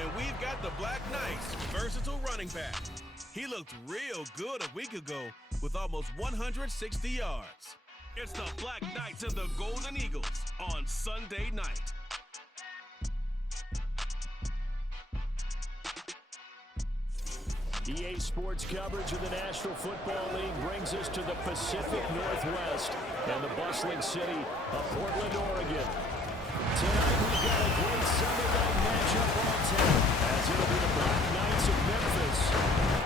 And we've got the Black Knight's versatile running back. He looked real good a week ago with almost 160 yards. It's the Black Knights and the Golden Eagles on Sunday night. EA Sports coverage of the National Football League brings us to the Pacific Northwest and the bustling city of Portland, Oregon. Tonight we've got a great Sunday night matchup on tap, as it'll be the Black Knights of Memphis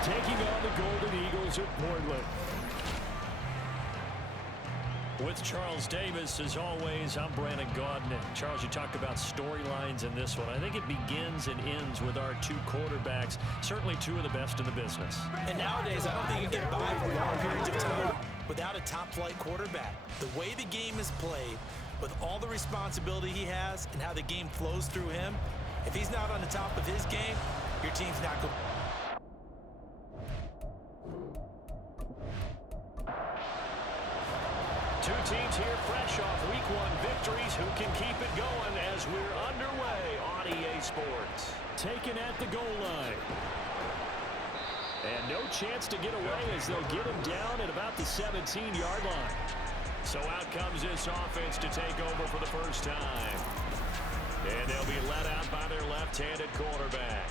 taking on the Golden Eagles of Portland. With Charles Davis, as always, I'm Brandon Gaudin. And Charles, you talked about storylines in this one. I think it begins and ends with our two quarterbacks, certainly two of the best in the business. And nowadays, I don't think you can get by for long periods of time without a top-flight quarterback. The way the game is played, with all the responsibility he has and how the game flows through him, if he's not on the top of his game, your team's not going. Two teams here fresh off Week 1 victories. Who can keep it going as we're underway on EA Sports? Taken at the goal line. And no chance to get away as they'll get him down at about the 17-yard line. So out comes this offense to take over for the first time. And they'll be let out by their left-handed quarterback.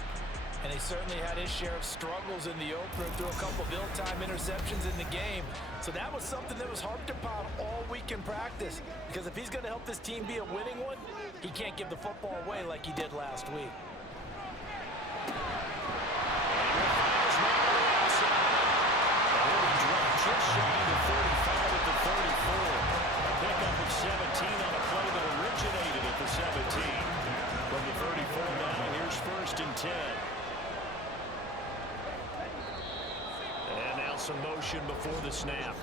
And he certainly had his share of struggles in the opener, threw a couple of ill-timed interceptions in the game. So that was something that was harped upon all week in practice. Because if he's going to help this team be a winning one, he can't give the football away like he did last week. Just shy of the 35 at the 34. A pickup of 17 on a play that originated at the 17. From the 34 now, here's 1st and 10. And now some motion before the snap.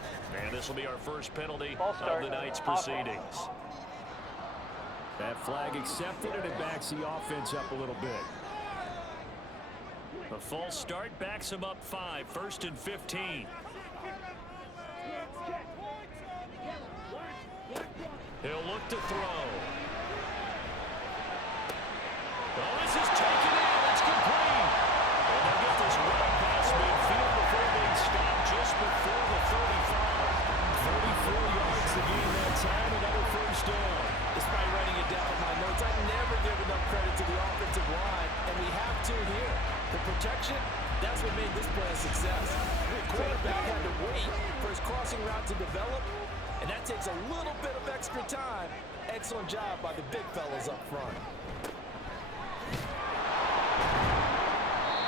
And this will be our first penalty of the night's proceedings. That flag accepted, and it backs the offense up a little bit. A false start backs him up 5, 1st and 15. He'll look to throw. Oh, this is taken in. It's complete. And they'll get this right past midfield before being stopped just before the 35. 34 yards to gain that time. Another first down. Despite writing it down in my notes, I never give enough credit to the offensive line, and we have to here. The protection, that's what made this play a success. The quarterback had to wait for his crossing route to develop, and that takes a little bit of extra time. Excellent job by the big fellas up front.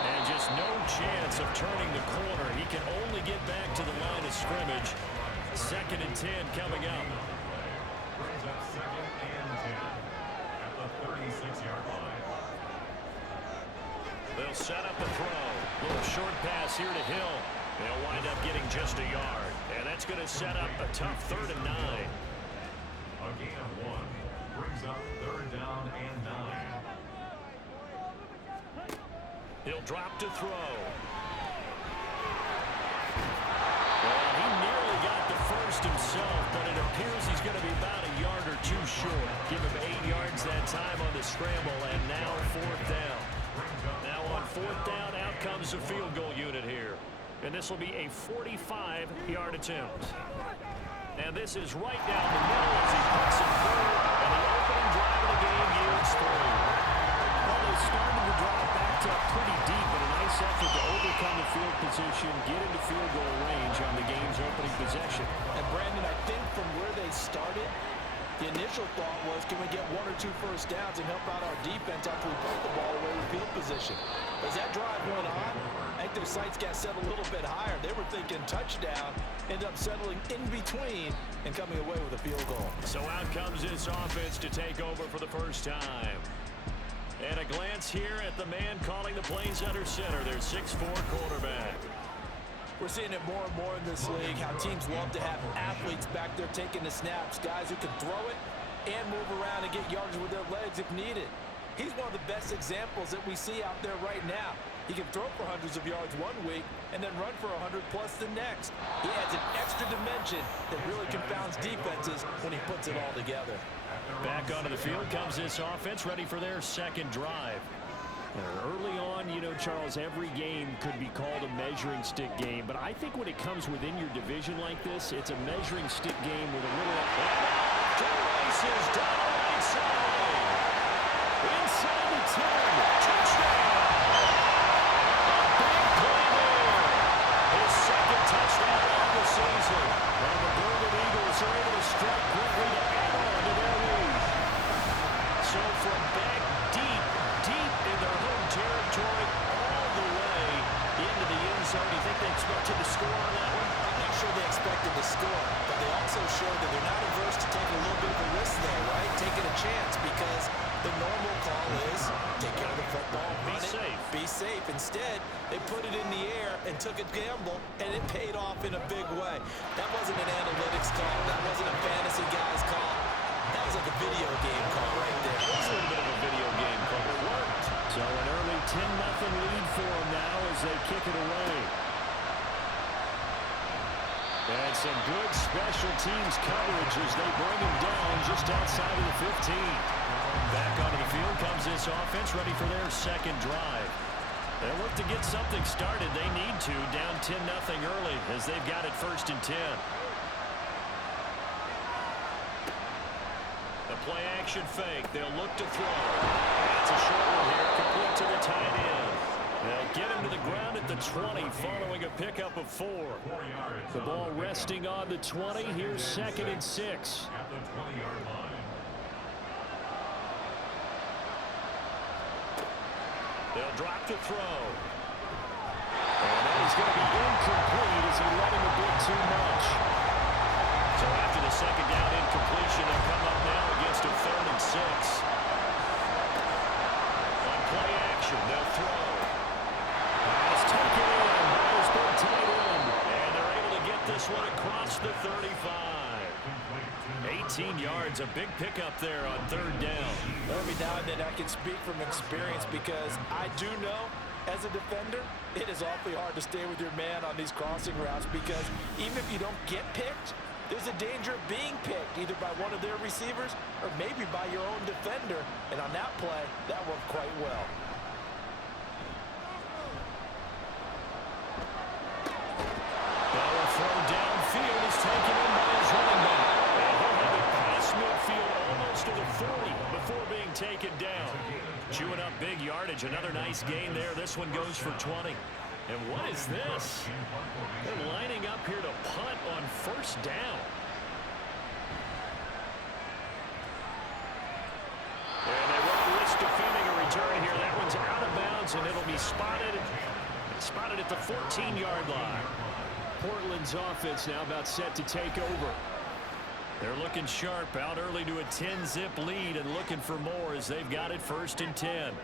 And just no chance of turning the corner. He can only get back to the line of scrimmage. 2nd and 10 coming up. Brings up 2nd and 10 at the 36-yard line. They'll set up a throw. Little short pass here to Hill. They'll wind up getting just a yard. And that's going to set up a tough 3rd and 9. A gain of 1 brings up 3rd down and 9. He'll drop to throw. Well, he nearly got the first himself, but it appears he's going to be about a yard or two short. Give him 8 yards that time on the scramble, and now 4th down. Now on 4th down, out comes the field goal unit here. And this will be a 45-yard attempt. And this is right down the middle as he puts it through. And the opening drive of the game yields 3. Well, they started the drive backed up pretty deep, but a nice effort to overcome the field position, get into field goal range on the game's opening possession. And Brandon, I think from where they started, the initial thought was, can we get 1 or 2 first downs and help out our defense after we put the ball away with field position? As that drive went on, I think their sights got set a little bit higher. They were thinking touchdown, ended up settling in between and coming away with a field goal. So out comes this offense to take over for the first time. And a glance here at the man calling the plays under center, their 6'4" quarterback. We're seeing it more and more in this league, how teams love to have athletes back there taking the snaps, guys who can throw it and move around and get yards with their legs if needed. He's one of the best examples that we see out there right now. He can throw for hundreds of yards one week and then run for 100+ the next. He adds an extra dimension that really confounds defenses when he puts it all together. Back onto the field comes this offense, ready for their second drive. Early on, you know, Charles, every game could be called a measuring stick game, but I think when it comes within your division like this, it's a measuring stick game with a little... To the races, down the right side. Inside the 10. Touchdown. Big play there. His second touchdown of the season. And the Golden Eagles are able to strike quickly to add on to their lead. So from back deep in their home territory, all the way into the end zone. Do you think they expected to score on that one? I'm not sure they expected to score, but they also showed that they're not averse to taking a little bit of a risk there, right? Taking a chance, because the normal call is take care of the football, run it, safe. Be safe. Instead, they put it in the air and took a gamble, and it paid off in a big way. That wasn't an analytics call. That wasn't a fantasy guy's call. That was like a video game call right there. It was a little bit of a video game call. It worked. So an early 10-0 lead for them now as they kick it away. And some good special teams coverage as they bring him down just outside of the 15. Back onto the field comes this offense, ready for their second drive. They'll look to get something started. They need to, down 10-0 early as they've got it 1st and 10. The play action fake. They'll look to throw. That's a short one here, complete to the tight end. They'll get him to the ground at the 20 following a pickup of 4. The ball resting on the 20. Here's 2nd and 6. At the 20-yard line. They'll drop to throw. And that is going to be incomplete as he let him a bit too much. So after the second down incompletion, they'll come up now against a 3rd and 6. On play action, they'll throw. It's taken in by his big tight end. And they're able to get this one across the 35. 18 yards, a big pickup there on 3rd down. Every now and then I can speak from experience, because I do know as a defender it is awfully hard to stay with your man on these crossing routes, because even if you don't get picked, there's a danger of being picked either by one of their receivers or maybe by your own defender. And on that play, that worked quite well. Ball thrown downfield is taken in by his running back. And he'll have it past midfield almost to the 40 before being taken down. Chewing up big yardage. Another nice gain there. This one goes for 20. And what is this? They're lining up here to punt on 1st down. And they won't risk defending a return here. That one's out of bounds, and it'll be spotted. Spotted at the 14-yard line. Portland's offense now about set to take over. They're looking sharp, out early to a 10-zip lead and looking for more as they've got it 1st and 10.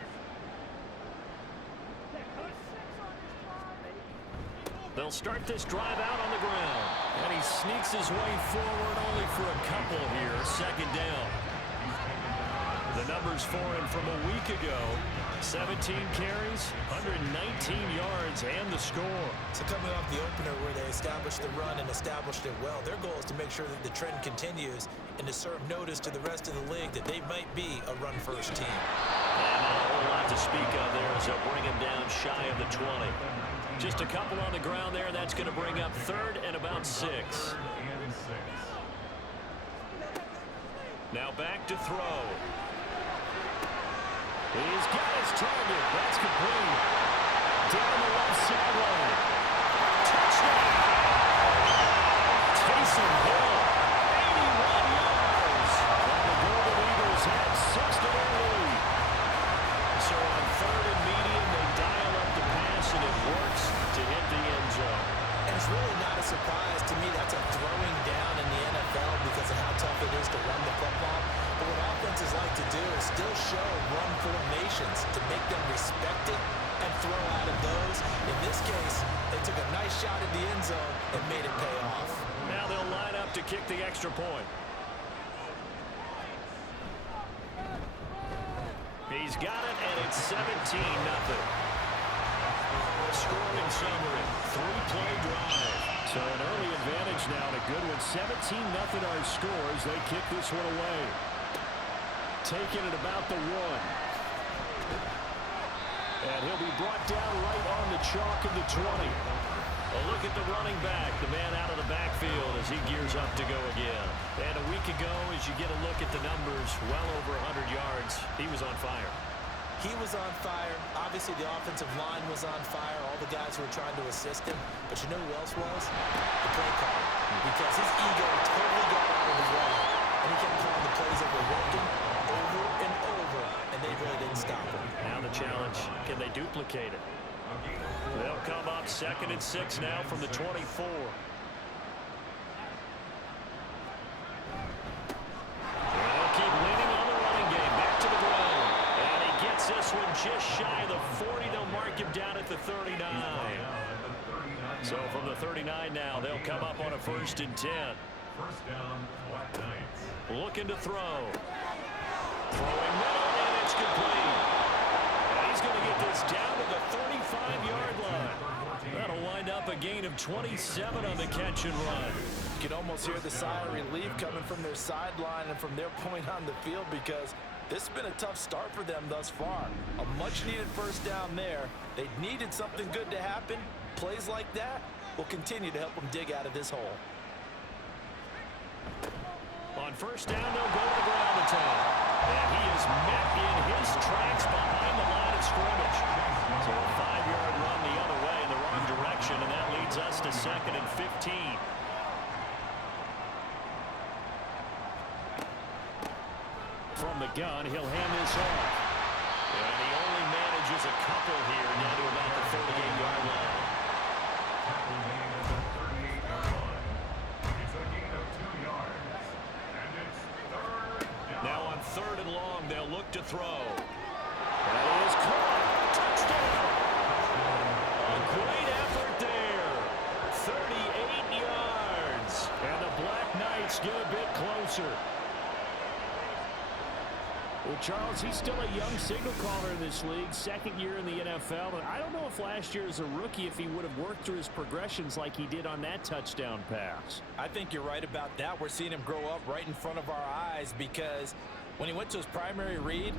They'll start this drive out on the ground. And he sneaks his way forward only for a couple here. 2nd down. The numbers for him from a week ago. 17 carries, 119 yards, and the score. So coming off the opener where they established the run and established it well, their goal is to make sure that the trend continues and to serve notice to the rest of the league that they might be a run-first team. And not a whole lot to speak of there as they'll bring him down shy of the 20. Just a couple on the ground there. That's going to bring up 3rd and about 6. Now back to throw. He's got his target. That's complete. Down the left sideline. Touchdown. Taysom Hill. 81 yards. And the Golden Eagles have 6 to their lead. So on 3rd and medium, they dial up the pass, and it works to hit the end zone. And it's really not a surprise to me. That's a throwing down in the NFL because of how tough it is to run the football. But what offenses like to do is still show run formations to make them respect it and throw out of those. In this case, they took a nice shot at the end zone and made it pay off. Now they'll line up to kick the extra point. He's got it, and it's 17-0. Scoring summary, 3-play drive. So an early advantage now, and a good one. 17-0 our scores. They kick this one away. Taking it about the 1. he'll be brought down right on the chalk of the 20. A look at the running back, the man out of the backfield as he gears up to go again. And a week ago, as you get a look at the numbers, well over 100 yards, he was on fire. He was on fire. Obviously, the offensive line was on fire, all the guys who were trying to assist him. But you know who else was? The play caller. Because his ego totally got out of his way. And he kept calling the plays that were working over and over, and they really didn't stop him. Now the challenge, can they duplicate it? They'll come up 2nd and 6 now from the 24. They'll keep leaning on the running game. Back to the ground. And he gets this one just shy of the 40. They'll mark him down at the 39. So from the 39 now, they'll come up on a 1st and 10. First down, Black Knights. Looking to throw. Throwing middle, and it's complete. And he's going to get this down to the 35-yard line. That'll wind up a gain of 27 on the catch and run. You can almost hear the sigh of relief coming from their sideline and from their point on the field, because this has been a tough start for them thus far. A much-needed first down there. They needed something good to happen. Plays like that will continue to help them dig out of this hole. On first down, they'll go to the ground attack. And he is met in his tracks behind the line of scrimmage. So a 5-yard run the other way in the wrong direction, and that leads us to 2nd and 15. From the gun, he'll hand this off. And he only manages a couple here down to about the 38-yard line. Tackle made at the 38-yard line. It's a gain of 2 yards. And it's 3rd down. Now on 3rd and long, they'll look to throw. That is caught. Touchdown. A great effort there. 38 yards. And the Black Knights get a bit closer. Well, Charles, he's still a young signal caller in this league, 2nd year in the NFL. And I don't know if last year as a rookie, if he would have worked through his progressions like he did on that touchdown pass. I think you're right about that. We're seeing him grow up right in front of our eyes, because when he went to his primary read,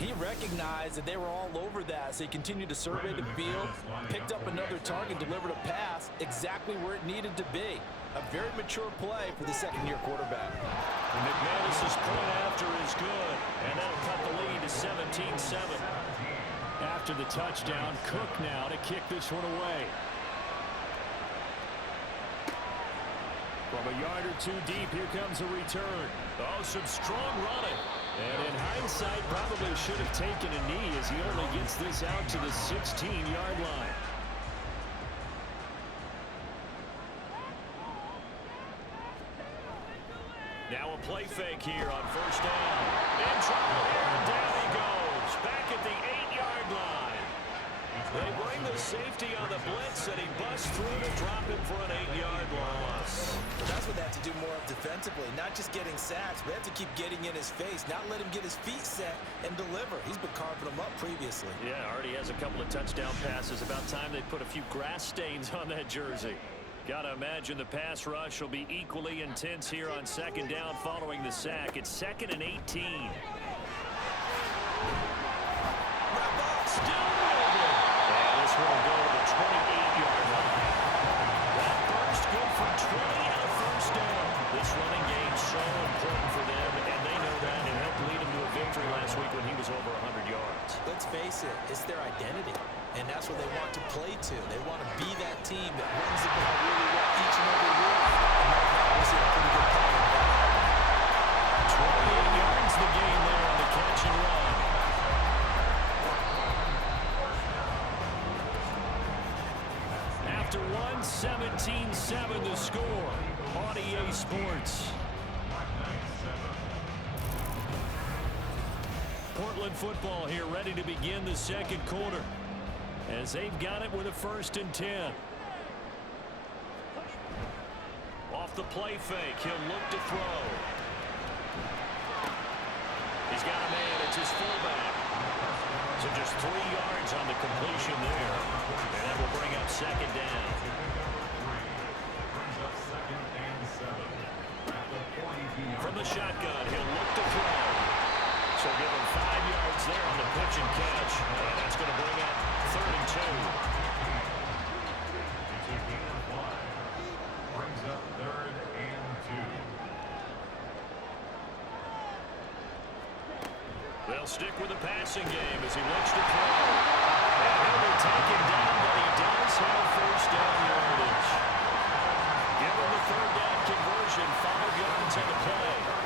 he recognized that they were all over that. So he continued to survey the field, picked up another target, delivered a pass exactly where it needed to be. A very mature play for the 2nd-year quarterback. McManus's point after is good, and that'll cut the lead to 17-7. After the touchdown, Cook now to kick this one away. From a yard or two deep, here comes a return. Oh, some strong running. And in hindsight, probably should have taken a knee, as he only gets this out to the 16-yard line. Now a play fake here on first down. In trouble here, and down he goes. Back at the 8-yard line. They bring the safety on the blitz, and he busts through to drop him for an 8-yard loss. Well, that's what they have to do more of defensively, not just getting sacks, but they have to keep getting in his face, not let him get his feet set and deliver. He's been carving them up previously. Yeah, already has a couple of touchdown passes. About time they put a few grass stains on that jersey. Gotta imagine the pass rush will be equally intense here on 2nd down following the sack. It's 2nd and 18. Still moving. And this one will go to the 28-yard line. That burst good for 20 and a first down. This running game so important for them, and they know that. It helped lead them to a victory last week when he was over 100 yards. Let's face it, it's their identity. And that's what they want to play to. They want to be that team that runs the ball really well each and every week. And right now, we're seeing a pretty good play in that. 28 yards the gain there on the catch and run. After one, 17-7 the score on EA Sports. Portland football here, ready to begin the 2nd quarter, as they've got it with a 1st and 10. Off the play fake, he'll look to throw. He's got a man, it's his fullback. So just 3 yards on the completion there. And that will bring up 2nd down. Brings up 2nd and 7. At the 42-yard From the shotgun, he'll look to throw. So give him 5 yards there on the pitch and catch. And that's going to bring up 3rd and 2. It's a gain of 1. Brings up 3rd and 2. They'll stick with the passing game as he looks to throw. And he'll be taken down, but he does have 1st down yardage. Give him the 3rd down conversion, 5 yards on the play.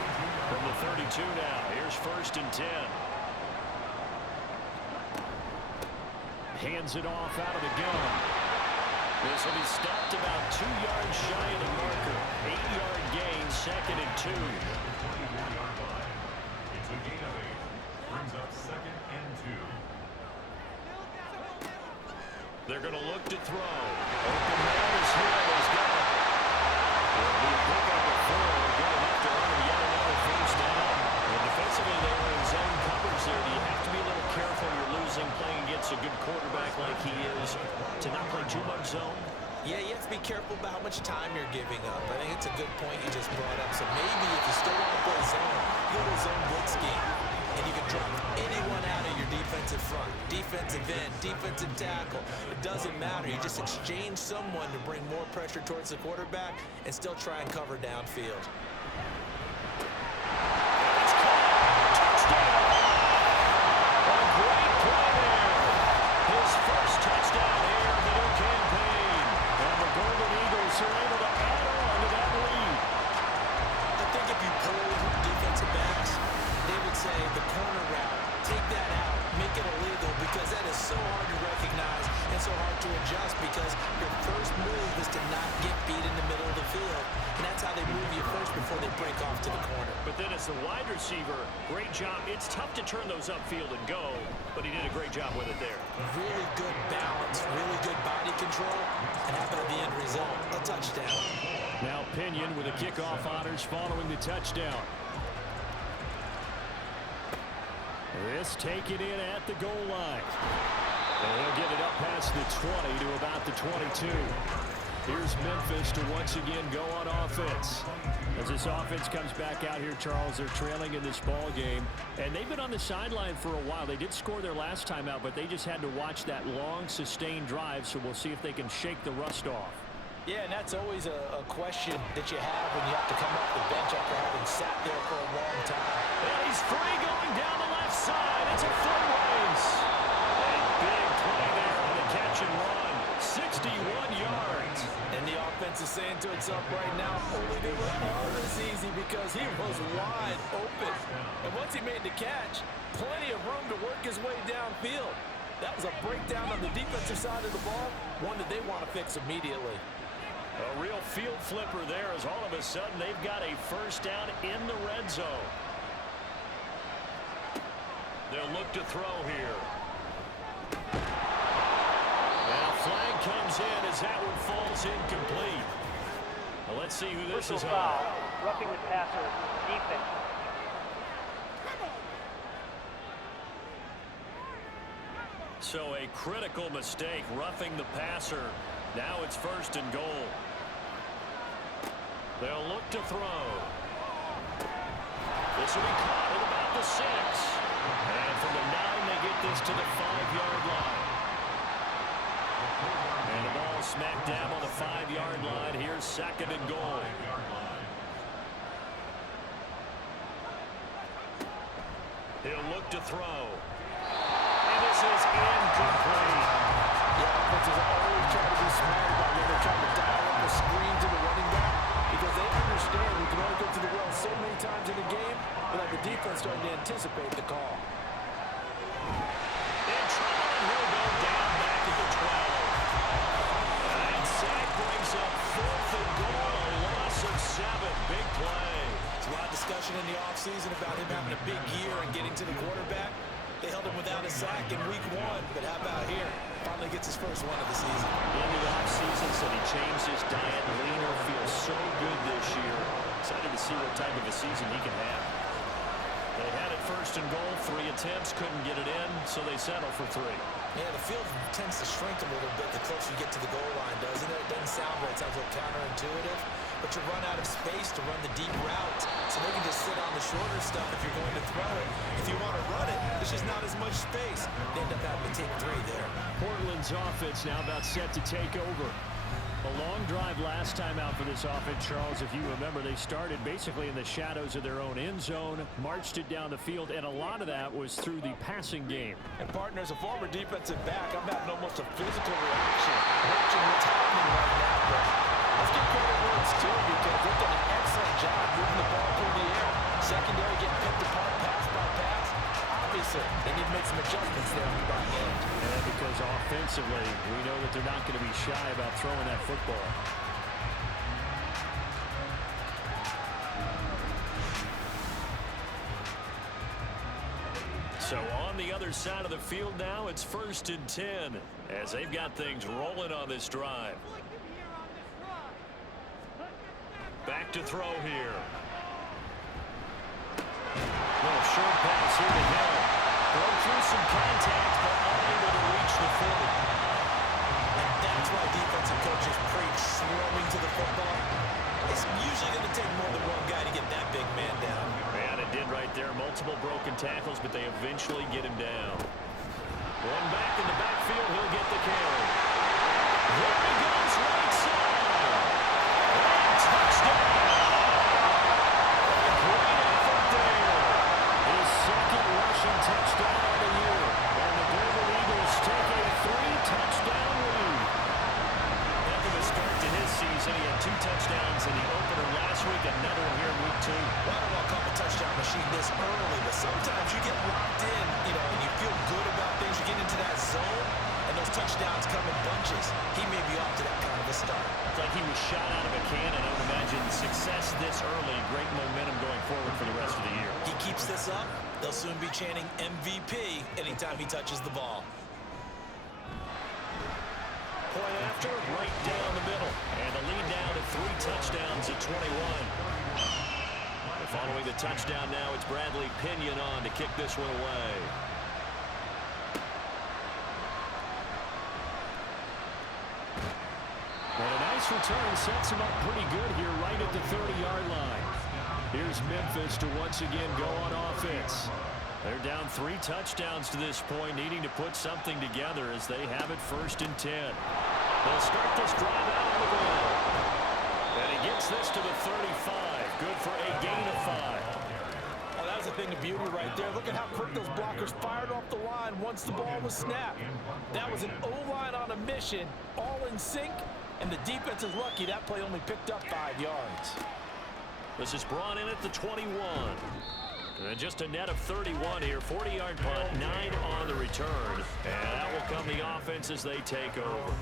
From the 32 now, here's 1st and 10. Hands it off out of the gun. This will be stopped about 2 yards shy of the marker. 8-yard gain, 2nd and 2. It's a gain of 8. Brings up 2nd and 2. They're going to look to throw. Open man is here. He's got it. It'll be a pickup of 4. Good enough to earn yet another 1st down. And defensively, they were in zone covers there. Do you have to be a little careful? You're losing, playing against a good quarterback like he is, to not play too much zone? Yeah, you have to be careful about how much time you're giving up. I think it's a good point you just brought up. So maybe if you still want to play zone, go to zone blitz scheme. And you can drop anyone out of your defensive front, defensive end, defensive tackle. It doesn't matter. You just exchange someone to bring more pressure towards the quarterback and still try and cover downfield. It's caught. Touchdown. A great play there. His 1st touchdown here of the new campaign. And the Golden Eagles are able to add on to that lead. I think if you polled defensive backs, they would say the corner route, take that out, make it illegal, because that is so hard to recognize and so hard to adjust, because your first move is to not get beat in the middle of the field. And that's how they move you first before they break off to the corner. But then as the wide receiver, great job. It's tough to turn those upfield and go, but he did a great job with it there. Really good balance, really good body control, and how about the end result? A touchdown. Now Pinion with the kickoff honors following the touchdown. This taken in at the goal line. And he'll get it up past the 20 to about the 22. Here's Memphis to once again go on offense. As this offense comes back out here, Charles, they're trailing in this ball game. And they've been on the sideline for a while. They did score their last time out, but they just had to watch that long, sustained drive. So we'll see if they can shake the rust off. Yeah, and that's always a question that you have when you have to come off the bench after having sat there for a long time. And he's free going down the left side. It's a foot race. A big play there on the catch and run. 61 yards. And the offense is saying to itself right now, only they were all this easy because he was wide open. And once he made the catch, plenty of room to work his way downfield. That was a breakdown on the defensive side of the ball, one that they want to fix immediately. A real field flipper there as all of a sudden they've got a 1st down in the red zone. They'll look to throw here. And a flag comes in as that one falls incomplete. Well, let's see who this is on. Roughing the passer, defense. So a critical mistake, roughing the passer. Now it's 1st and goal. They'll look to throw. This will be caught at about the 6. And from the 9, they get this to the 5-yard line. And the ball smack dab on the 5-yard line. Here's 2nd and goal. He'll look to throw. And this is incomplete. Yeah, offenses always try to be smart about when they're trying to dial up the screen to the running back, because they understand we can only go to the well so many times in the game without the defense starting to anticipate the call. In trouble, and he'll go down back at the 12. And sack brings up 4th and goal, a loss of 7. Big play. There's a lot of discussion in the offseason about him having a big year and getting to the quarterback. They held him without a sack in week 1, but how about here? Finally gets his first one of the season. In the offseason, said he changed his diet, leaner, feels so good this year. Excited to see what type of a season he can have. They had it 1st and goal, 3 attempts, couldn't get it in, so they settle for 3. Yeah, the field tends to shrink a little bit the closer you get to the goal line, doesn't it? It doesn't sound right. It sounds a little counterintuitive. but you run out of space to run the deep routes. So they can just sit on the shorter stuff if you're going to throw it. If you want to run it, there's just not as much space. They end up having to take 3 there. Portland's offense now about set to take over. A long drive last time out for this offense, Charles. If you remember, they started basically in the shadows of their own end zone, marched it down the field, and a lot of that was through the passing game. And partner, as a former defensive back, I'm having almost a physical reaction watching what's happening right now. But let's give credit where it's due because they've done an excellent job moving the ball through the air. Secondary getting picked apart pass by pass. Obviously, they need to make some adjustments there on the back end. And because offensively, we know that they're not going to be shy about throwing that football. So on the other side of the field now, it's 1st and 10 as they've got things rolling on this drive. Back to throw here. Little short pass here to Hill. Broke through some contact, but unable to reach the 40. And that's why defensive coaches preach swarming to the football. It's usually going to take more than one guy to get that big man down. And it did right there. Multiple broken tackles, but they eventually get him down. One back in the backfield. He'll get the carry. There he goes, right side. And touchdown. Great effort there. His second rushing touchdown of the year. And the Golden Eagles take a 3-touchdown lead. Heck of a start to his season. He had 2 touchdowns in the opener last week, another one here in week 2. Well, I don't want to call a touchdown machine this early, but sometimes you get locked in, and you feel good about things. You get into that zone, and those touchdowns come in bunches. He may be off to that kind of a start. It's like he was shot out of a cannon. I would imagine success this early, great momentum going forward for the rest of the year. He keeps this up, they'll soon be chanting MVP anytime he touches the ball. Point after, right down the middle. And the lead down to 3 touchdowns at 21. Following the touchdown now, it's Bradley Pinion on to kick this one away. And a nice return sets him up pretty good here right at the 30-yard line. Here's Memphis to once again go on offense. They're down 3 touchdowns to this point, needing to put something together as they have it 1st and 10. They'll start this drive out on the ground. And he gets this to the 35. Good for a gain of 5. Oh, that was a thing of beauty right there. Look at how quick those blockers fired off the line once the ball was snapped. That was an O-line on a mission, all in sync, and the defense is lucky that play only picked up 5 yards. This is brought in at the 21. And just a net of 31 here. 40-yard punt, 9 on the return. And that will come the offense as they take over.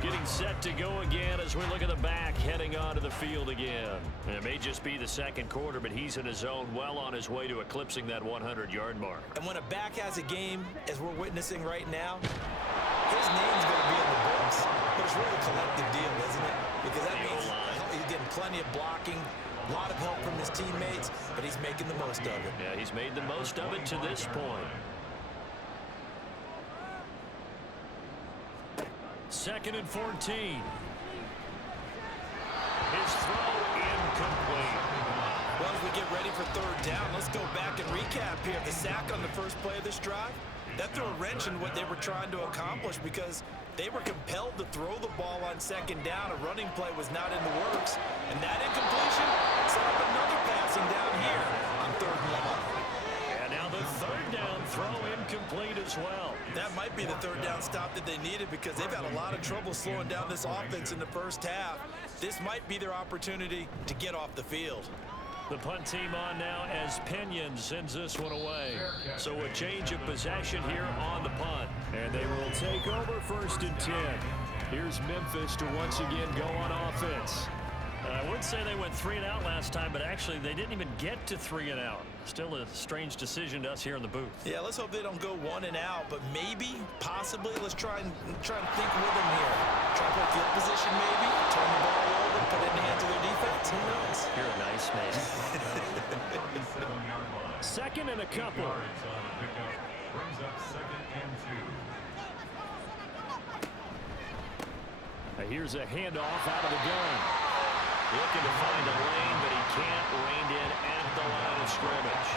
Getting set to go again as we look at the back heading onto the field again. And it may just be the second quarter, but he's in his zone, well on his way to eclipsing that 100-yard mark. And when a back has a game, as we're witnessing right now, his name's going to be in the books. But it's really a collective deal, isn't it? Because that means he's getting plenty of blocking, a lot of help from his teammates, but he's making the most of it. Yeah, he's made the most of it to this point. 2nd and 14. His throw incomplete. Well, as we get ready for 3rd down, let's go back and recap here. The sack on the first play of this drive, that threw a wrench in what they were trying to accomplish because they were compelled to throw the ball on 2nd down. A running play was not in the works. And that incompletion set up another passing down here on 3rd and 1. And now the 3rd down throw incomplete as well. That might be the 3rd down stop that they needed because they've had a lot of trouble slowing down this offense in the first half. This might be their opportunity to get off the field. The punt team on now as Pinion sends this one away. So a change of possession here on the punt. And they will take over 1st and 10. Here's Memphis to once again go on offense. I would say they went 3 and out last time, but actually they didn't even get to 3 and out. Still a strange decision to us here in the booth. Yeah, let's hope they don't go 1 and out, but maybe, possibly, let's try and think with them here. Try to play field position maybe, turn the ball over, put it in the hands of their defense. Who knows? You're a nice man. 2nd and a couple. Brings up 2nd and 2. Here's a handoff out of the gun. Looking to find a lane, but he can't. Reined in at the line of scrimmage.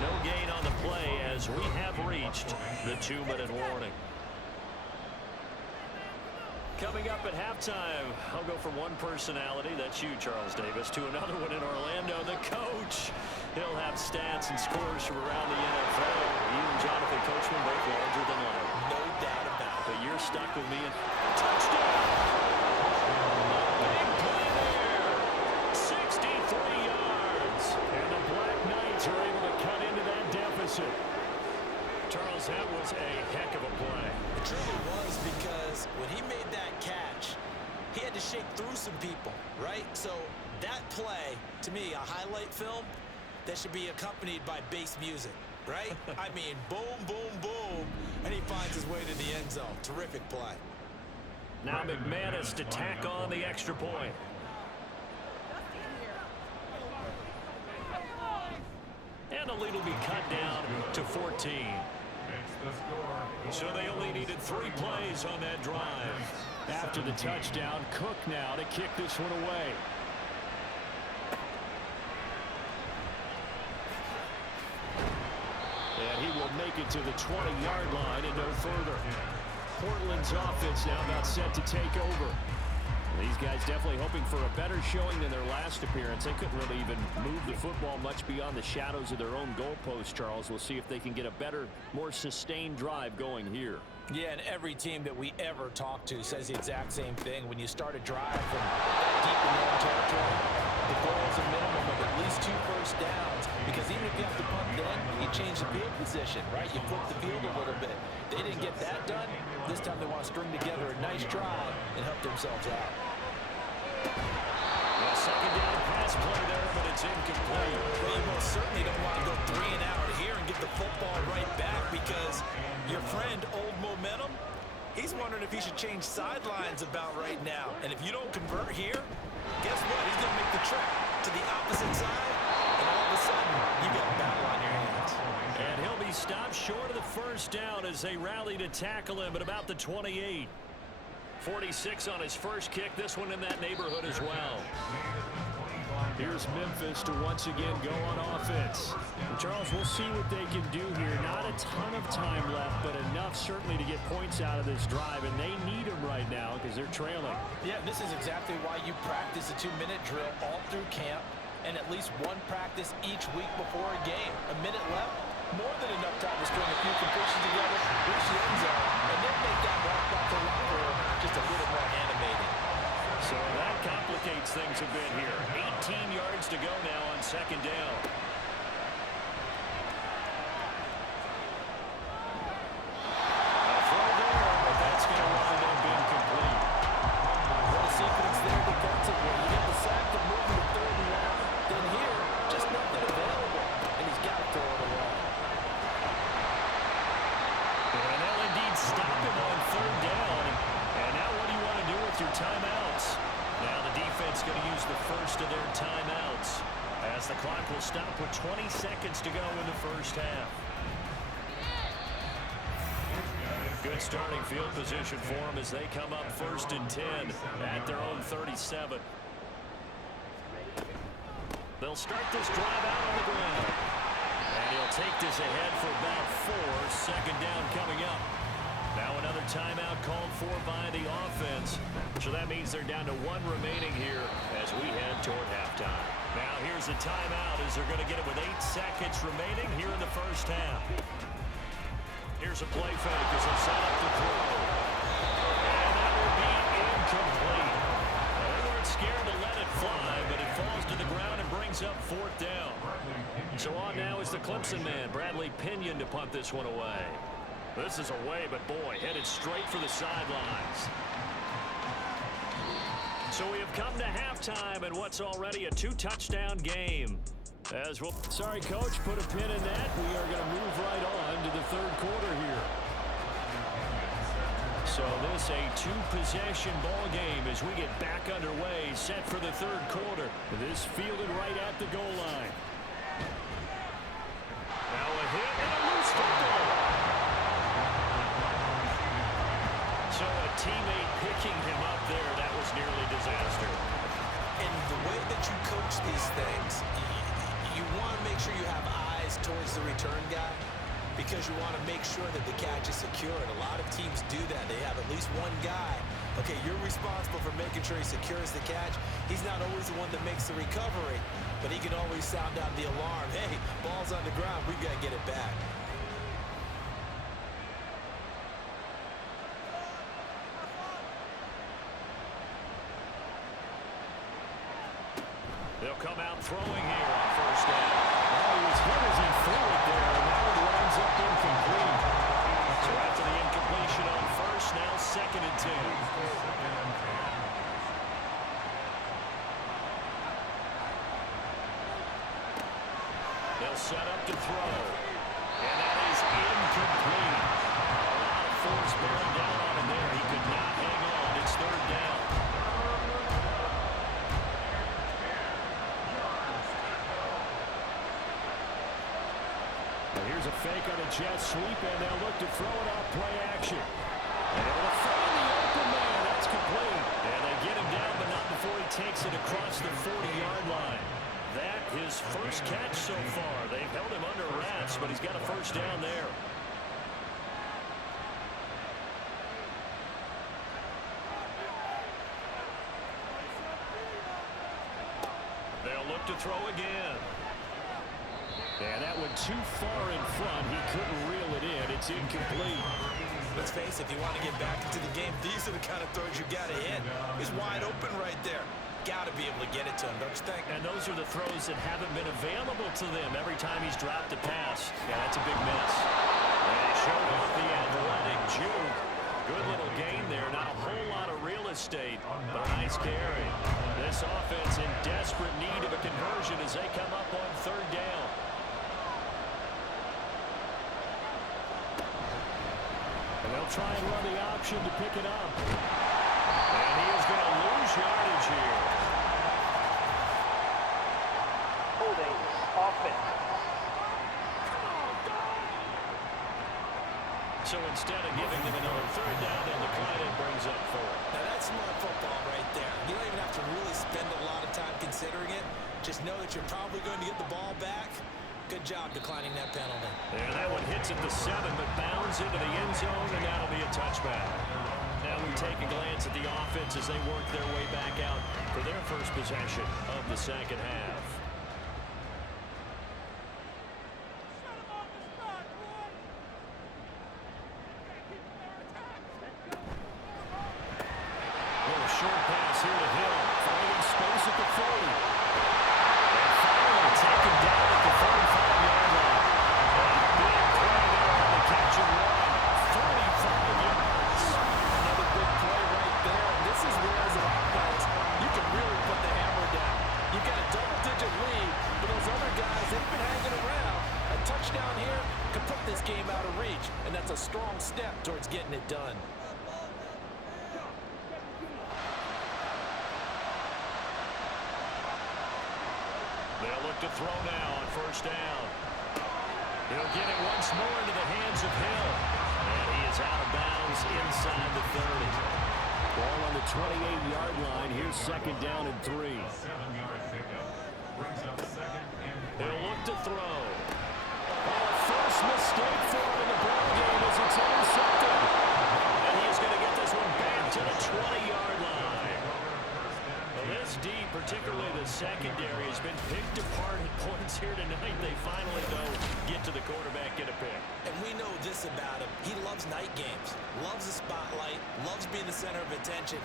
No gain on the play as we have reached the 2-minute warning. Coming up at halftime, I'll go from one personality, that's you, Charles Davis, to another one in Orlando, the coach. He'll have stats and scores from around the NFL. You and Jonathan Coachman both larger than life. No doubt about it. But you're stuck with me. Touchdown! Big play there. 63 yards. And the Black Knights are able to cut into that deficit. Charles, that was a heck of a play. It truly was, because when he made that catch, he had to shake through some people, right? So that play, to me, a highlight film that should be accompanied by bass music, right? I mean, boom, boom, boom, and he finds his way to the end zone. Terrific play. Now McManus to tack on the extra point. And the lead will be cut down to 14. So they only needed 3 plays on that drive. After the touchdown, Cook now to kick this one away. And he will make it to the 20-yard line and no further. Portland's offense now about set to take over. These guys definitely hoping for a better showing than their last appearance. They couldn't really even move the football much beyond the shadows of their own goalpost, Charles. We'll see if they can get a better, more sustained drive going here. Yeah, and every team that we ever talk to says the exact same thing. When you start a drive from deep in their own territory, the goal is a minimum of at least 2 first downs. Because even if you have to punt then, you change the field position, right? You flip the field a little bit. They didn't get that done. This time they want to string together a nice drive and help themselves out. Well, second down pass play there, but it's incomplete. Well, you most certainly don't want to go 3 and out here and get the football right back, because your friend, Old Momentum, he's wondering if he should change sidelines about right now. And if you don't convert here, guess what? He's going to make the trek to the opposite side, and all of a sudden, you got a battle on your hands. And he'll be stopped short of the first down as they rally to tackle him at about the 28. 46 on his first kick. This one in that neighborhood as well. Here's Memphis to once again go on offense. And Charles, we'll see what they can do here. Not a ton of time left, but enough certainly to get points out of this drive, and they need them right now because they're trailing. Yeah, this is exactly why you practice a 2-minute drill all through camp, and at least one practice each week before a game. A minute left, more than enough time to string a few completions together, reach the end zone, and then make that walk back to locker room just a little more animated. So that complicates things a bit here. 18 yards to go now on second down. A throw there, but that's going to wind up incomplete. What a sequence there defensively. You get the sack to move to the 3rd and long. Then here, just nothing available, and he's got to throw it away. And they'll indeed stop him on 3rd down. And now what do you want to do with your timeouts? Now the defense going to use the first of their timeouts as the clock will stop with 20 seconds to go in the first half. Good starting field position for them as they come up 1st and 10 at their own 37. They'll start this drive out on the ground. And he'll take this ahead for about 4. Second down coming up. Now another timeout called for by the offense. So that means they're down to 1 remaining here as we head toward halftime. Now here's a timeout as they're going to get it with 8 seconds remaining here in the first half. Here's a play fake as they set up the throw. And that will be incomplete. They weren't scared to let it fly, but it falls to the ground and brings up 4th down. So on now is the Clemson man, Bradley Pinion, to punt this one away. This is away, but boy, headed straight for the sidelines. So we have come to halftime in what's already a 2-touchdown game. As well, sorry, Coach, put a pin in that. We are going to move right on to the 3rd quarter here. So this a 2-possession ball game as we get back underway, set for the 3rd quarter. This fielded right at the goal line. Now a hit and a loose football. So a teammate picking him up there. That was nearly disaster. And the way that you coach these things, you want to make sure you have eyes towards the return guy because you want to make sure that the catch is secured. A lot of teams do that. They have at least one guy. Okay, you're responsible for making sure he secures the catch. He's not always the one that makes the recovery, but he can always sound out the alarm. Hey, ball's on the ground. We've got to get it back. They'll come out throwing here on first down. Well, he was hit as he threw it there, and now it winds up incomplete. So after the incompletion on first, now 2nd and 10. They'll set up to throw. And that is incomplete. A lot of force bearing down on him there. He could not hang on. It's 3rd down. Here's a fake on a jet sweep, and they'll look to throw it off play action. And able to find the open man. That's complete. And they get him down, but not before he takes it across the 40-yard line. That his first catch so far. They've held him under wraps, but he's got a first down there. They'll look to throw again. And that went too far in front. He couldn't reel it in. It's incomplete. Let's face it, if you want to get back into the game, these are the kind of throws you got to hit. He's wide open right there. Got to be able to get it to him, don't you think? And those are the throws that haven't been available to them every time he's dropped a pass. Yeah, that's a big miss. And he showed off the athletic juke. Good little gain there. Not a whole lot of real estate, but a nice carry. This offense in desperate need of a conversion as they come up on 3rd down. And they'll try and run the option to pick it up. And he is going to lose yardage here. Holding offense. So instead of giving them another 3rd down, they'll decline it, brings up 4. Now that's smart football right there. You don't even have to really spend a lot of time considering it. Just know that you're probably going to get the ball back. Good job declining that penalty. And that one hits at the 7, but bounds into the end zone, and that'll be a touchback. Now we take a glance at the offense as they work their way back out for their first possession of the 2nd half. Little short pass here to Hill, finding space at the 40. And finally taken down at the 45-yard line. Big play there on the catch and run. 45 yards. Another big play right there. And this is where, as an offense, you can really put the hammer down. You've got a double-digit lead, but those other guys, they've been hanging around. A touchdown here could put this game out of reach, and that's a strong step towards getting it done. They'll look to throw now on 1st down. He'll get it once more into the hands of Hill. And he is out of bounds inside the 30. Ball on the 28-yard line. Here's 2nd down and 3. 7-yard pickup. Brings up 2nd and 3. He'll look to throw. Oh, first mistake for him in the ball game as it's intercepted. And he's going to get this one back to the 20-yard line. Well, this D, particularly the secondary, has been picked apart at points here tonight. They finally, though, get to the quarterback, get a pick. And we know this about him. He loves night games, loves the spotlight, loves being the center of attention.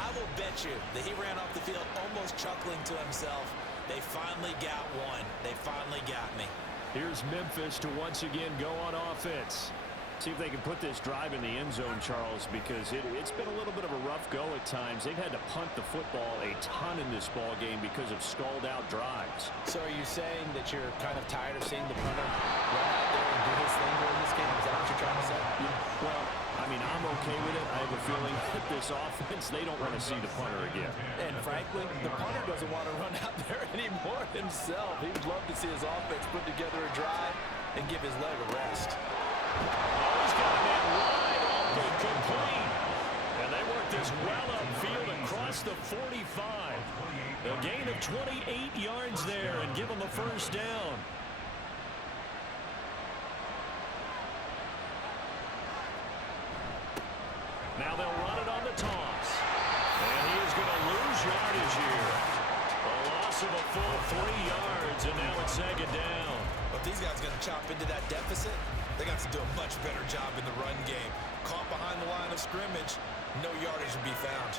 I will bet you that he ran off the field almost chuckling to himself. They finally got one. They finally got me. Here's Memphis to once again go on offense. See if they can put this drive in the end zone, Charles, because it's been a little bit of a rough go at times. They've had to punt the football a ton in this ball game because of stalled-out drives. So are you saying that you're kind of tired of seeing the punter run out there and do his thing during this game? Is that what you're trying to say? Yeah. Well, I mean, I'm okay with it. I have a feeling that this offense, they don't want to see the punter again. And frankly, the punter doesn't want to run out there anymore himself. He'd love to see his offense put together a drive and give his leg a rest. Oh, he's got a man wide open, complete. And they work this well upfield and across the 45. A gain of 28 yards there and give them a first down. Now they'll run it on the toss. And he is going to lose yardage here. A loss of a full 3 yards, and now it's second down. But these guys are going to chop into that deficit. They got to do a much better job in the run game. Caught behind the line of scrimmage, no yardage will be found.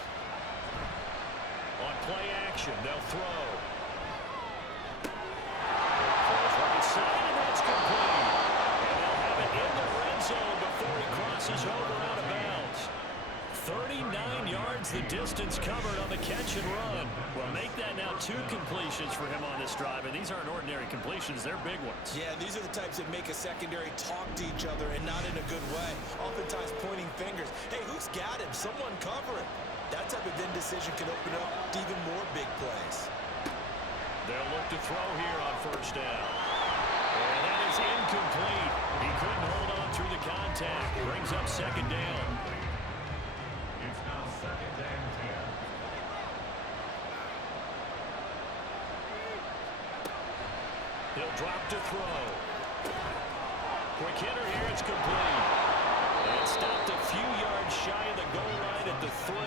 On play action, they'll throw. Throws right side, and that's complete. And they'll have it in the red zone before he crosses over out of bounds. 39 yards the distance covered on the catch and run. Well, make that now 2 completions for him on this drive, and these aren't ordinary completions. They're big ones. Yeah, these are the types that make a secondary talk to each other and not in a good way. Oftentimes pointing fingers. Hey, who's got him? Someone cover him. That type of indecision can open up to even more big plays. They'll look to throw here on first down. And that is incomplete. He couldn't hold on through the contact. Brings up second down. It's now second and 10. He'll drop to throw. Quick hitter here, it's complete. And stopped a few yards shy of the goal line at the 3.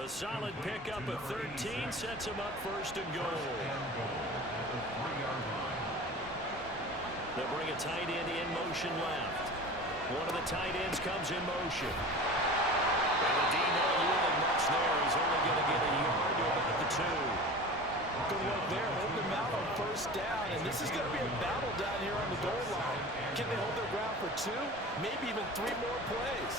A solid pickup of 13 sets him up first and goal. At the 3-yard line. They'll bring a tight end in motion left. One of the tight ends comes in motion. And the D not yielding much there. He's only going to get a yard to about the 2. Good work there, holding them out on first down, and this is going to be a battle down here on the goal line. Can they hold their ground for 2, maybe even 3 more plays?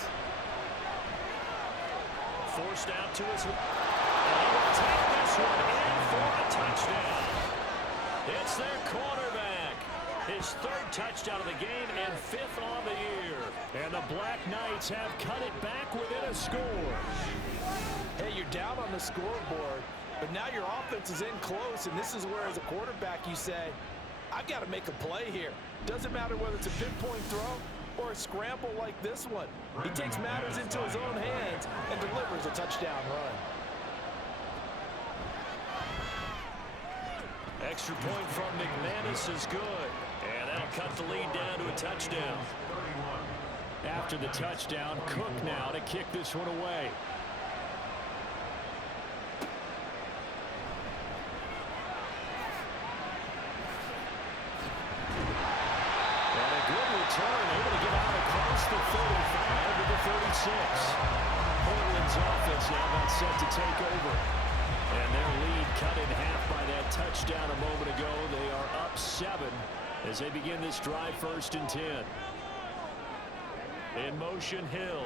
Forced out to his left. And he will take this one in for a touchdown. It's their quarterback. His 3rd touchdown of the game and 5th on the year. And the Black Knights have cut it back within a score. Hey, you're down on the scoreboard, but now your offense is in close, and this is where, as a quarterback, you say, I've got to make a play here. Doesn't matter whether it's a pinpoint throw or a scramble like this one. He takes matters into his own hands and delivers a touchdown run. Extra point from McManus is good. And that'll cut the lead down to a touchdown. After the touchdown, Cook now to kick this one away. And a good return, able to get out across the 35 to the 36. Portland's offense now about set to take over. And their lead cut in half by that touchdown a moment ago. They are up 7 as they begin this drive, 1st and 10. In motion, Hill.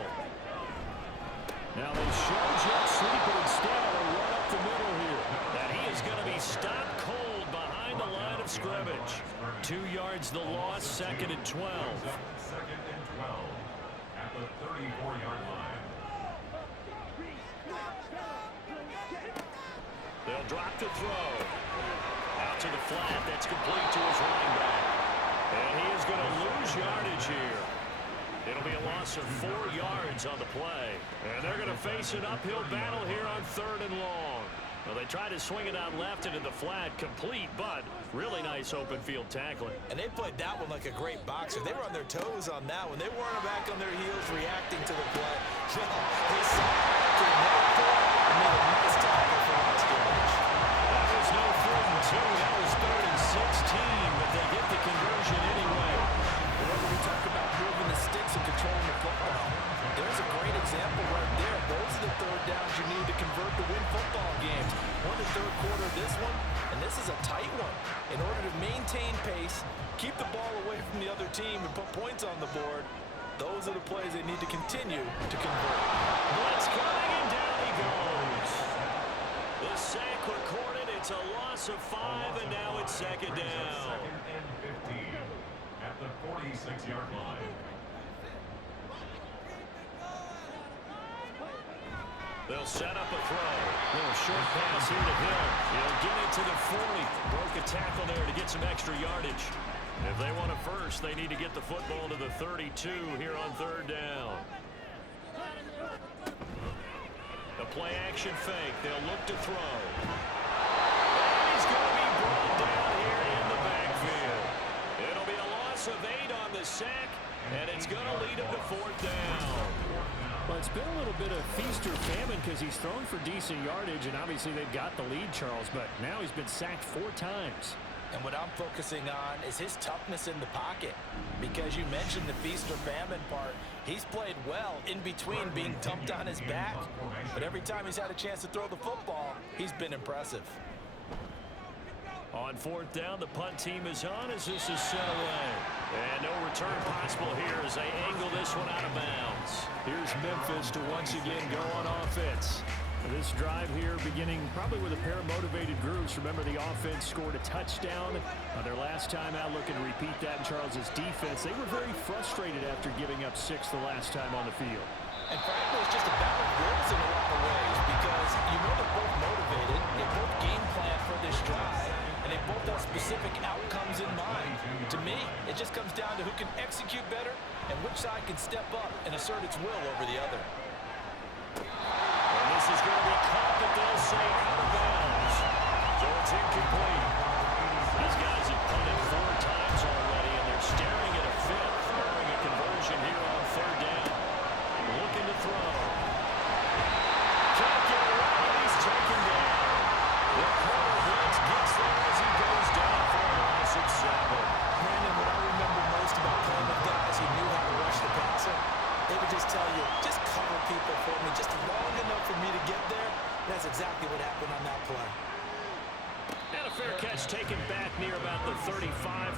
Now they show jet sweep, but instead a run up the middle here. And he is going to be stopped cold behind the line of scrimmage. 2 yards the loss, 2nd and 12. Second and 12 at the 34-yard line. They'll drop to throw. Out to the flat. That's complete to his running back. And he is going to lose yardage here. It'll be a loss of 4 yards on the play. And they're going to face an uphill battle here on 3rd and long. Well, they tried to swing it out left into the flat, complete, but really nice open field tackling. And they played that one like a great boxer. They were on their toes on that one. They weren't back on their heels reacting to the play. They saw it to the middle point and made a nice tackle for last damage. That was no 3rd and 2. That was 3rd and 16, but they get the conversion anyway. Whenever we talk about moving the sticks and controlling the football, there's a great example right there. Those are the 3rd downs you need to convert to win football games. Won the 3rd quarter of this one, and this is a tight one. In order to maintain pace, keep the ball away from the other team, and put points on the board, those are the plays they need to continue to convert. Blitz coming, and down he goes. The sack recorded. It's a loss of 5, and now it's 2nd down. 2nd and 15 at the 46-yard line. They'll set up a throw. Little short pass here to Hill. He'll get it to the 40. Broke a tackle there to get some extra yardage. If they want a first, they need to get the football to the 32 here on 3rd down. The play action fake. They'll look to throw. And he's going to be brought down here in the backfield. It'll be a loss of 8 on the sack, and it's going to lead him to 4th down. Well, it's been a little bit of feast or famine because he's thrown for decent yardage, and obviously they've got the lead, Charles, but now he's been sacked 4 times. And what I'm focusing on is his toughness in the pocket. Because you mentioned the feast or famine part, he's played well in between being dumped on his back. But every time he's had a chance to throw the football, he's been impressive. On 4th down, the punt team is on as this is sent away. And no return possible here as they angle this one out of bounds. Here's Memphis to once again go on offense. This drive here beginning probably with a pair of motivated groups. Remember, the offense scored a touchdown on their last time out. Looking to repeat that in Charles's defense. They were very frustrated after giving up 6 the last time on the field. And frankly, it's just a battle of wills in a lot of ways because you know they're both motivated. They both game plan for this drive, and they both have specific outcomes in mind. To me, it just comes down to who can execute better and which side can step up and assert its will over the other. And this is going to be caught, but they'll say out of bounds. So it's incomplete. These guys have punted 4 times already, and they're staring at a 5th, barring a conversion here on 3rd down. Looking to throw. Can't get away, and he's taken down. The corner blitz gets there as he goes down for a loss of 7. Brandon, what I remember most about playing with guys who knew how to rush the passer, they would just tell you, just cover people for me, just long enough for me to get there. That's exactly what happened on that play. And a fair catch taken back near about the 35,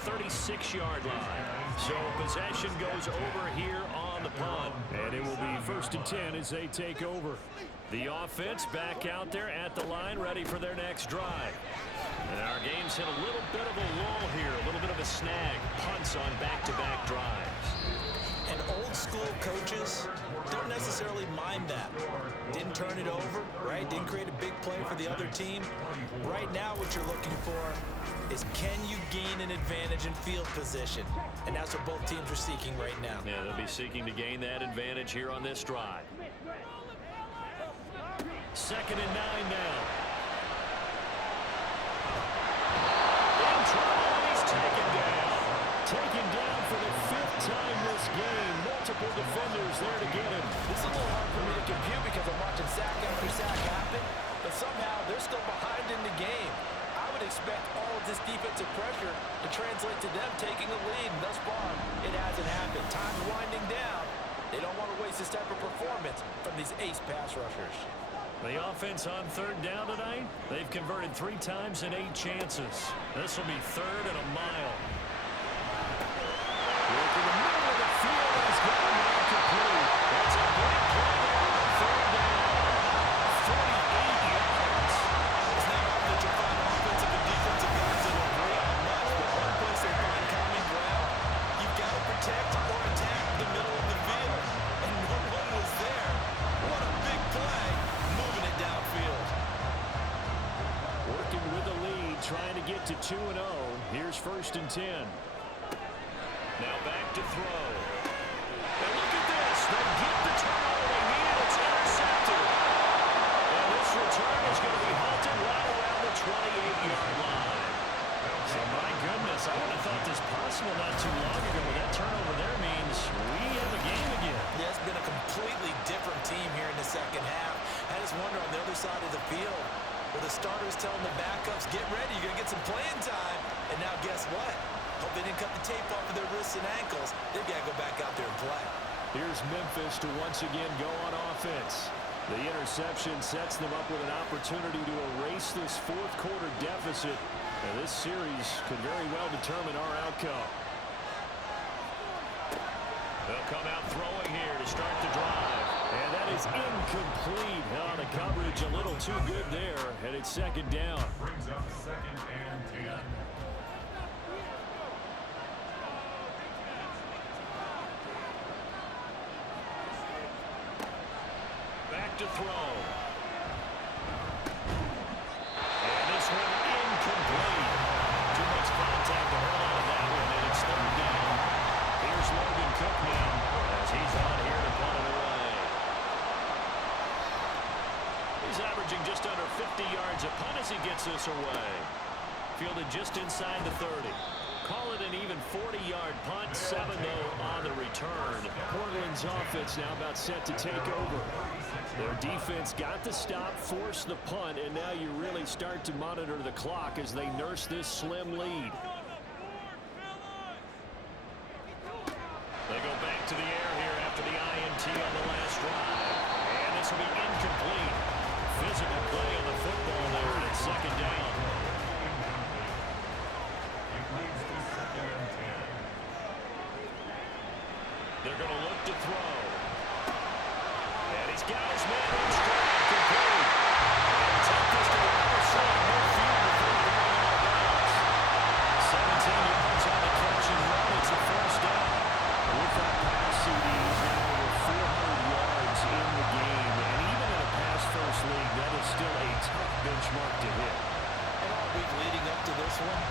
36-yard line. So possession goes over here on the punt. And it will be 1st and 10 as they take over. The offense back out there at the line, ready for their next drive. And our game's hit a little bit of a lull here, a little bit of a snag. Punts on back-to-back drives. And old-school coaches don't necessarily mind that. Didn't turn it over, right? Didn't create a big play for the other team. Right now what you're looking for is can you gain an advantage in field position? And that's what both teams are seeking right now. Yeah, they'll be seeking to gain that advantage here on this drive. 2nd and 9 now. In trouble, and he's taken down. Taken down for the 5th time this game. Multiple defenders there to get him. This is a little hard for me to compute because I'm watching sack after sack happen, but somehow they're still behind in the game. I would expect all of this defensive pressure to translate to them taking a lead, and thus far, it hasn't happened. Time's winding down. They don't want to waste this type of performance from these ace pass rushers. The offense on 3rd down tonight, they've converted 3 times in 8 chances. This will be 3rd and a mile. Working the middle of the field, he's got him incomplete. That's a great play there on 3rd down. 48 yards. It's not often that you find offensive and defensive guys that will agree on much, but one place they find common ground, you've got to protect or attack the middle of the field. And no one was there. What a big play, moving it downfield. Working with the lead, trying to get to 2-0. Here's 1st and 10. Now back to throw. And look at this. They get the turnover they needed. It's intercepted. And this return is going to be halted right around the 28-yard line. So my goodness, I would have thought this possible not too long ago. That turnover there means we have a game again. Yeah, it's been a completely different team here in the second half. I just wonder on the other side of the field, where the starters telling the backups, get ready, you're going to get some playing time. And now guess what? Hope they didn't cut the tape off of their wrists and ankles. They've got to go back out there and play. Here's Memphis to once again go on offense. The interception sets them up with an opportunity to erase this 4th quarter deficit. And this series could very well determine our outcome. They'll come out throwing here to start the drive. And that is incomplete. Oh, the coverage a little too good there. And it's 2nd down. Brings up 2nd and 10. Back to throw. And this one incomplete. Too much contact to hold on to that one, and it's 3rd down. Here's Logan Cook now as he's on here to punt it away. He's averaging just under 50 yards a punt as he gets this away. Fielded just inside the 30. Call it an even 40-yard punt, 7 though on the return. Portland's offense now about set to take over. Their defense got the stop, forced the punt, and now you really start to monitor the clock as they nurse this slim lead. They go back to the air here after the INT on the last drive. And this will be incomplete. Physical play on the football there, and it's second down. They're going to look to throw. And he's got his man on strike, complete. And take this to the other side, midfield before he ran out of bounds. 17 yards on the catch and run. It's a first down. With that pass, CD is now over 400 yards in the game. And even in a pass-first league, that is still a tough benchmark to hit. And all week leading up to this one,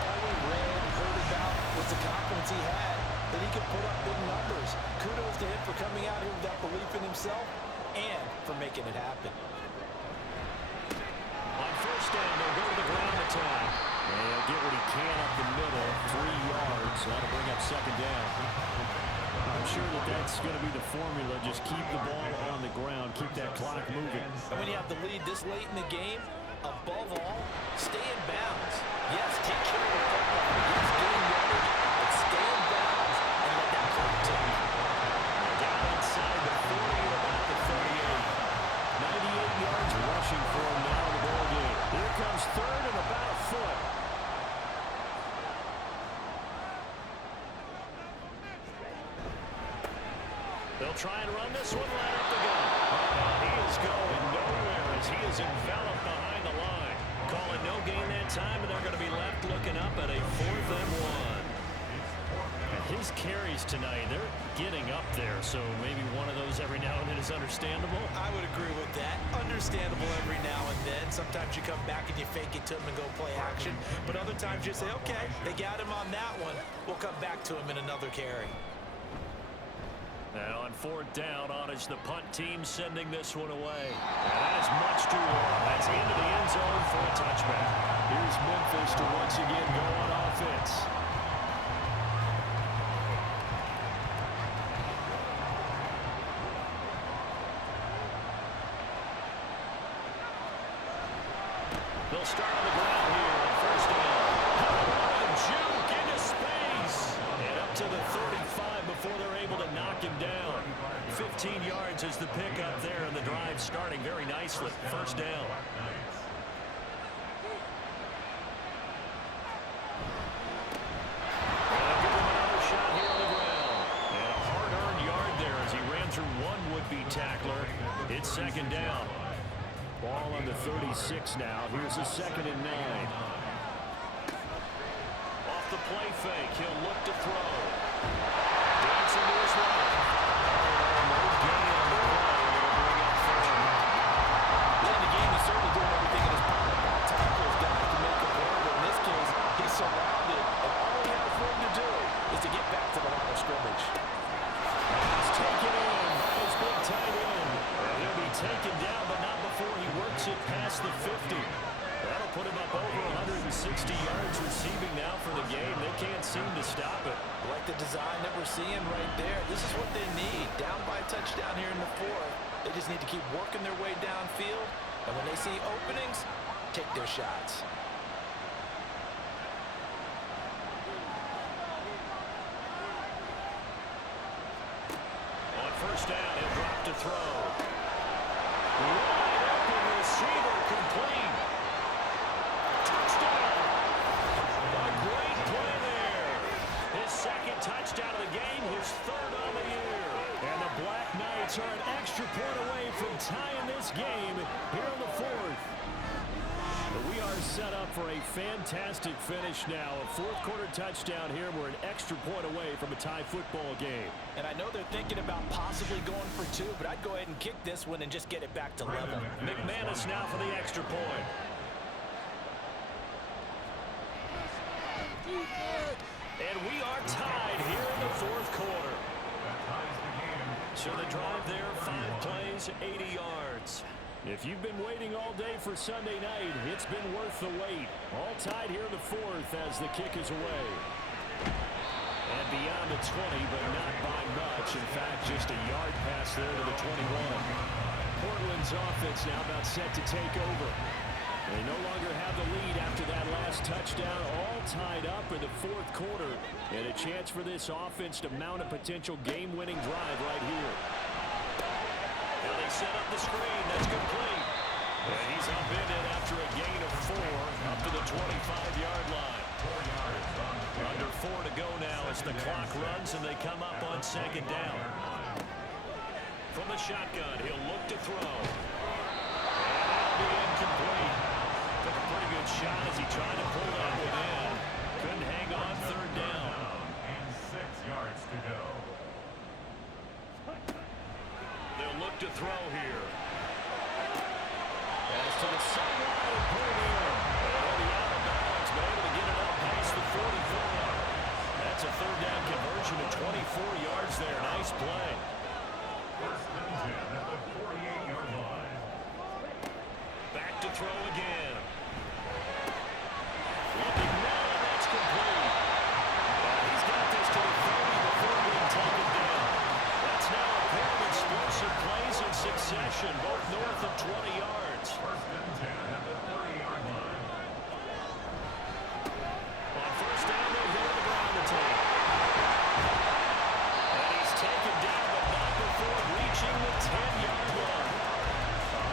all we read and heard about was the confidence he had that he could put up big numbers. Kudos to him for coming out here with that belief in himself and for making it happen. On first down, they'll go to the ground attack. And he'll get what he can up the middle, 3 yards. That'll bring up second down. I'm sure that that's going to be the formula. Just keep the ball on the ground, keep that clock moving. And when you have the lead this late in the game, above all, stay in bounds. Yes, take care of the football. Yes, gain yardage, but stay in bounds and let that clock tick. Down inside the 40 and about the 38. 98 yards rushing for him now in the ball game. Here comes third and about a foot. They'll try and run this one right up the gut. He is going nowhere as he is enveloped behind the line. Calling no gain that time, and they're going to be left looking up at a 4th and 1. His carries tonight, they're getting up there, so maybe one of those every now and then is understandable. I would agree with that. Understandable every now and then. Sometimes you come back and you fake it to him and go play action. But other times you say, okay, they got him on that one. We'll come back to him in another carry. Now on 4th down, on is the punt team sending this one away. And that is much too long. That's into the end zone for a touchback. Here's Memphis to once again go on offense. They'll start on the ground here on first down. A juke into space. And up to the 35 before they're able to knock him down. 15 yards is the pickup there, and the drive starting very nicely. First down. They'll give him another shot here on the ground. And a hard-earned yard there as he ran through one would-be tackler. It's second down. Ball on the 36 now. Here's a 2nd and 9. Off the play fake, he'll look to throw. Dancing to his right. No gain on the play. It'll bring up third. In the game, he's certainly doing everything in his power to tackle his guys to make a play. But in this case, he's surrounded, and all he has room to do is to get back to the line of scrimmage. He's taken in by his big tight end. And he'll be taken down, but not before he works it past the 50. That'll put him up over 160 yards receiving now for the game. They can't seem to stop it. Like the design that we're seeing right there, this is what they need. Down by a touchdown here in the 4th. They just need to keep working their way downfield. And when they see openings, take their shots. On first down, he'll drop to throw. Wide open receiver complete. Touchdown. A great play there. His 2nd touchdown of the game, his 3rd on the year. And the Black Knights are an extra point away from tying this game here in the 4th. But we are set up for a fantastic finish now. A 4th quarter touchdown here. We're an extra point away from a tie football game. And I know they're thinking about possibly going for 2, but I'd go ahead and kick this one and just get it back to level. McManus now for the extra point. And we are tied here in the 4th quarter. So the drive there, 5 plays, 80 yards. If you've been waiting all day for Sunday night, it's been worth the wait. All tied here in the fourth as the kick is away. And beyond the 20, but not by much. In fact, just a yard pass there to the 21. Portland's offense now about set to take over. They no longer have the lead after that last touchdown, all tied up in the fourth quarter. And a chance for this offense to mount a potential game-winning drive right here. Now they set up the screen. That's complete. And he's upended after a gain of 4 up to the 25-yard line. Under 4 to go now as the clock runs and they come up on second down. From the shotgun, he'll look to throw. And that'll be incomplete. Took a pretty good shot as he tried to pull that one in. Couldn't hang on third down. And 6 yards to go. They'll look to throw here. Pass to the sideline and pulled in. And the out of bounds, but able to get it up past the 44. That's a third down conversion to 24 yards there. Nice play. First and 10 at the 48-yard line. Back to throw again. Looking now, and that's complete. He's got this to the 30 before being taken down. That's now a pair of explosive plays in succession, both north of 20 yards. First and 10 at the 30-yard line. On first down, they'll go to the ground attack. And he's taken down, but not before reaching the 10-yard line.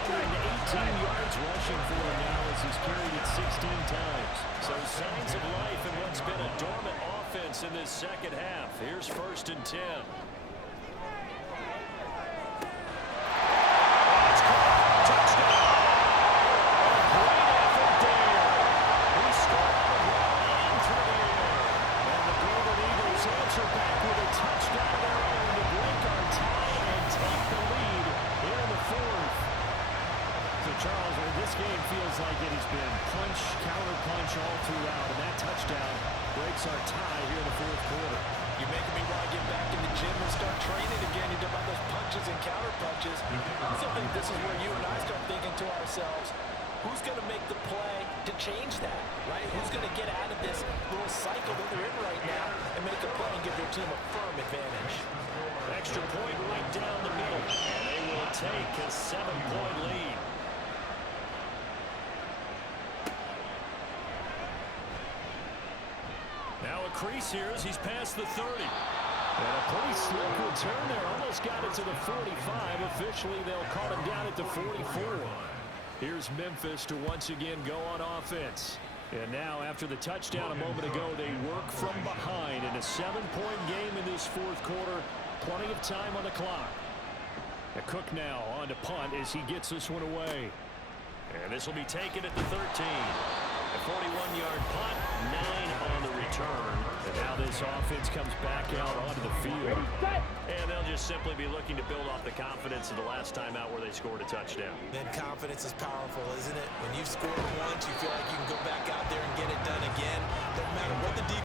118 yards rushing for him now as he's carried it 16 times. So signs of life in what's been a dormant offense in this second half. Here's first and 10. That's caught. Touchdown. A great effort there. He scored on the ground and through the air. And the Golden Eagles answer back with a touchdown of their own to break our tie and take the lead here in the fourth. So, Charles, this game feels like it has been punch, counter-punch all throughout, and that touchdown breaks our tie here in the fourth quarter. You're making me want to get back in the gym and start training again. You talk about those punches and counter punches. I still think this is where you and I start thinking to ourselves, who's going to make the play to change that, right? Who's going to get out of this little cycle that they're in right now and make a play and give their team a firm advantage? Extra point right down the middle. And they will take a 7-point lead. Now a crease here as he's past the 30. And a pretty slick return there. Almost got it to the 45. Officially, they'll call him down at the 44. Here's Memphis to once again go on offense. And now, after the touchdown a moment ago, they work from behind in a 7-point game in this fourth quarter. Plenty of time on the clock. And Cook now on to punt as he gets this one away. And this will be taken at the 13. A 41-yard punt, 9 on the return. And now this offense comes back out onto the field. And they'll just simply be looking to build off the confidence of the last time out where they scored a touchdown. Then confidence is powerful, isn't it? When you've scored once, you feel like you can go back out there and get it done again. Doesn't matter what the defense